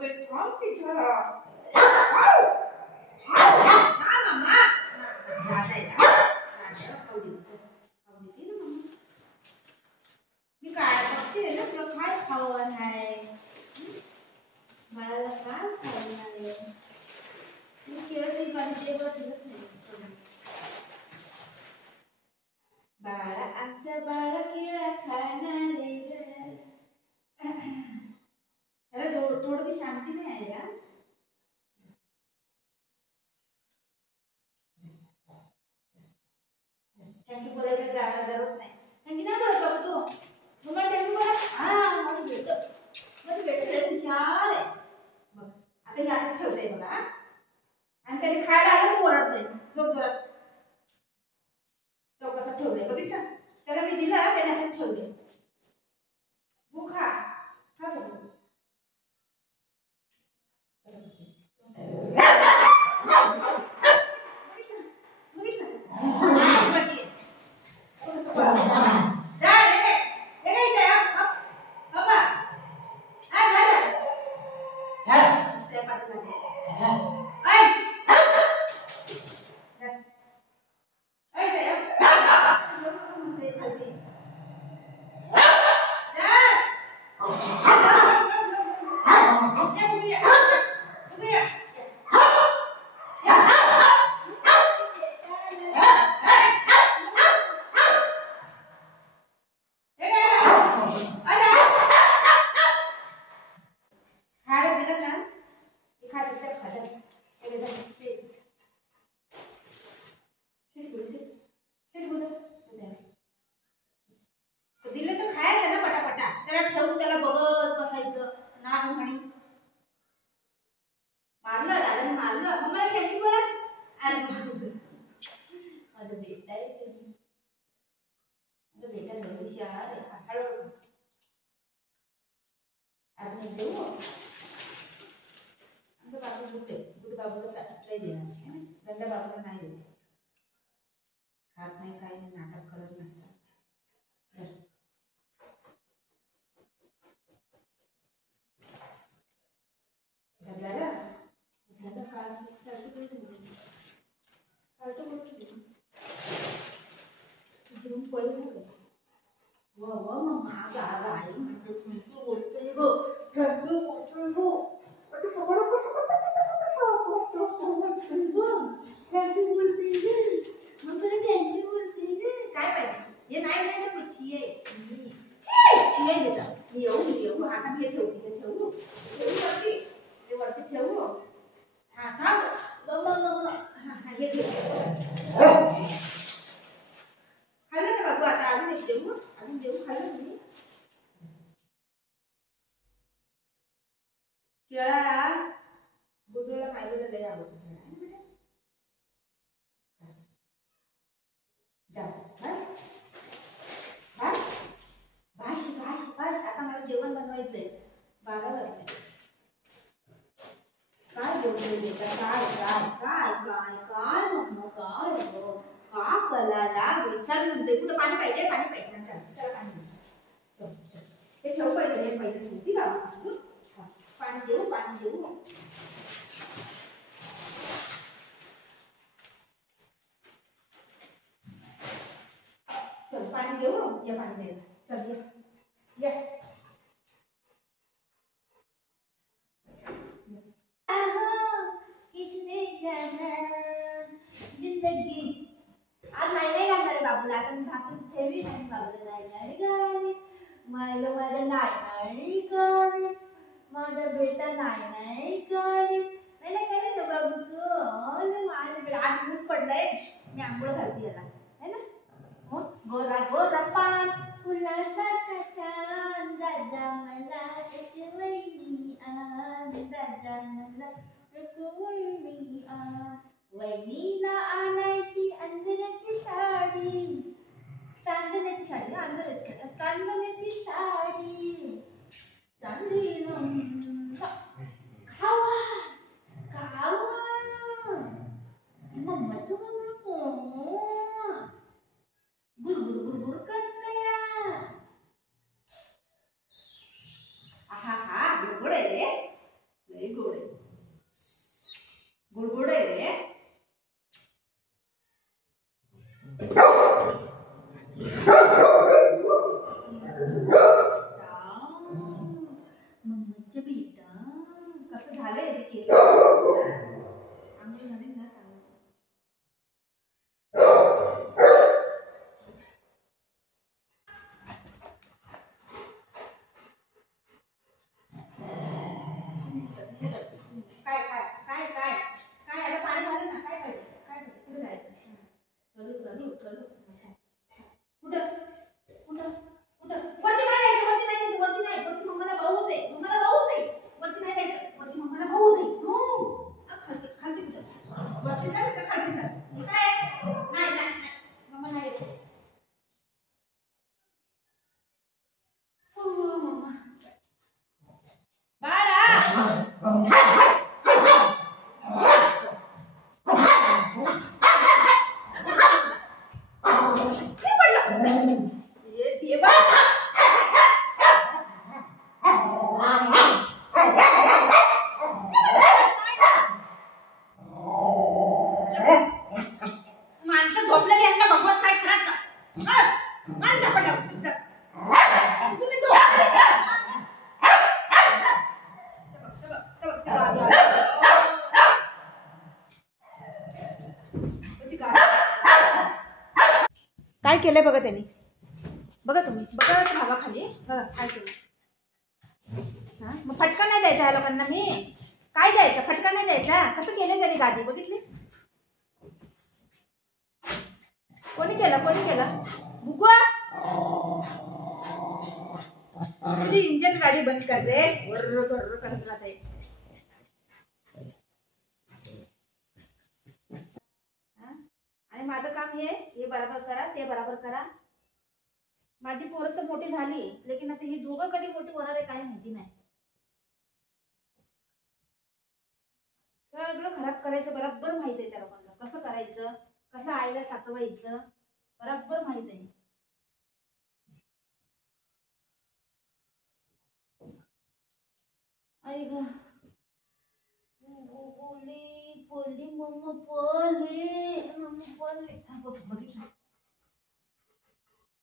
करते थांब की जरा हाव हाव ना मम्मा दादा दादा खाऊ दे ना मम्मा मी काय बघते ना तुला काय खावं आहे बाळाला काय खावं आहे मी केळं पाहिजे बघत नाही बाळा आमचं बाळ केळं खाणारे अरे थोडं भी शांती नहीं है यार थँक्यू बोलायचं जरूरत नाही थँक्यू नाही बोलत बाबू तू मग थँक्यू बोला हां मला भेटतं मला भेटतं हुशार आहे बघ आता हे असं ठेवतंय बघा आणि त्याने खायला आलं ओरडतंय झोप जोरात तो कसं ठेवलंय बघितलं त्याला मी दिलं त्याने असं ठेवलंय तू खा खा बघू दिलं तर खायचं ना पटापटा त्याला ठेवून त्याला बघत बसायचं ना म्हणी मारलं दादाने मारलं मग मला थँक्यू बोला अरे माझं बेटा आहे माझं बेटा लय हुशार आहे हळू आज देऊ आमचं बाबू गुड बाबूला ट्राय देणार नाही गंदा बाबूला नाही देत खात नाही काही नाही नाटक करत नसतात ये नाही नाही ना पिछी आहे छी आहे बेटा मी येऊ आता मी ठेवू ते वरती ठेवू हा थांब मग हा हे घे खाल्लं ना बाबू आता अजून देऊ खाल्लं तुम्ही केळा बुजुर्गला पाहिजे लय आवडतं आता मला जेवण बनवायचंय 12 वाजले काय बोलतोय बेटा काय मम्मा काय का कलाला विचार म्हणतोय कुठं पाणी पाहिजे चला पाणी ते ठेव पहिले ठेवती का पाणी देऊ चल पाणी देऊ या पाणी दे चल ये किसने जाना जिंदगी आज नाही घालणार रे बाबूला आता मी भाकरी ठेवी आणि बाबूला नाही गाणी माझं नाही गाणी माझा बेटा नाही गाणी नाही काय ना बाबू तू माझ्या बेटा आज ऊन पडलंय मी आंघोळ घालते याला है ना गोरा पान फुलासारखा छान दादा मला एक वहिनी आण दादा मला एक वहिनी आण वहिनीला आणायची अंधराची साडी चांदण्याची साडी चांदणी खावा मम्मा तू गुरगुर करतया हा बरोबर आहे रे कुठे पडलं? ये देवा. माणसं झोपलेली यांना भगवत नाही खराचा. मान झपाटा तुम्ही झोपलेले का? काय केलंय बघा त्यांनी. बघा तुम्ही बघा भावा खाली बघा काय केलं. हा मग फटका नाही द्यायचा ह्या लोकांना. मी काय द्यायचं? फटका नाही द्यायचा. कसं केलं त्यांनी गाडी बघितली? कोणी केलं? कोणी केलं? बुगवा इंजन गाडी बंद करते. वर्र गर्र करत राहते. आणि माझं काम हे बरोबर करा, ते बरोबर करा. माझी पोरं तर मोठी झाली, लेकिन आता ही दोघं कधी मोठी होणार आहे काही माहिती नाही. सगळं खराब करायचं बरोबर माहित आहे त्या लोकांना. कसं करायचं, कसं आईला साठवायचं बरोबर माहित आहे. आई ग पोली पोली मम्मा पोली मम्मा पोली बघितलं.